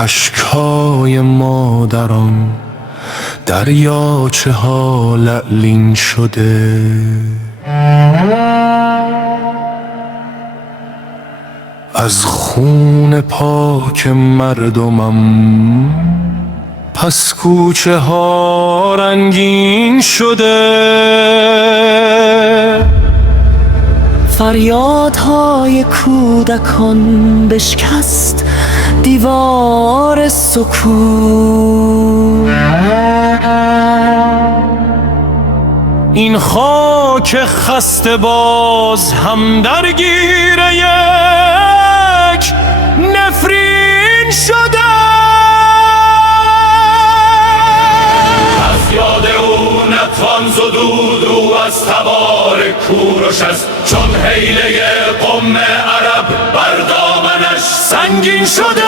اشکای مادران دریاچه ها لعلین شده. از خون پاک مردمم پس کوچه ها رنگین شده. فریادهای کودکان بشکست دیوار سکوت. این خاک خسته باز هم درگیر یک نفرین شده. از یاد او نتوان زدود رو از تبار کوروش است، چون حیله قم عرب بر دامنش سنگین شده.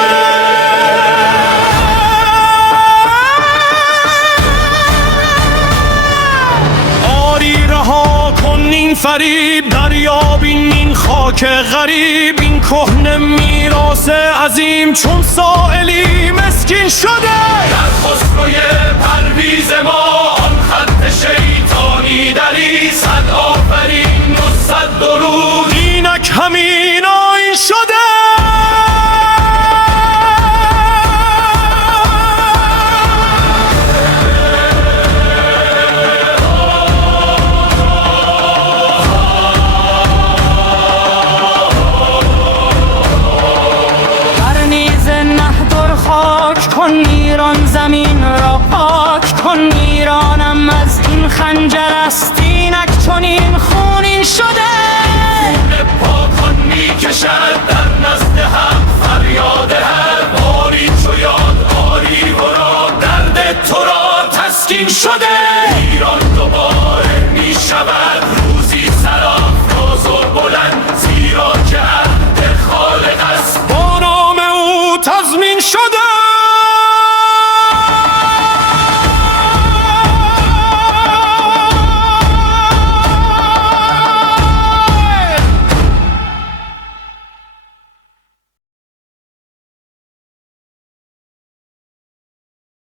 این فریب دریابین این خاک غریب، این کهنه میراث عظیم چون سائلی مسکین شده. در خسروی پرویز ما آن خط شیطانی دری، صد آفرین و صد درود اینک همین آیین شده. کن ایران زمین را پاک کن، ایرانم از این خنجر است اینک چنین خونین شده. خون پاکان میکشد در نزد هم فریاد هر باری چو یاد آری ورا درد تو را تسکین شده. ایران دوباره میشود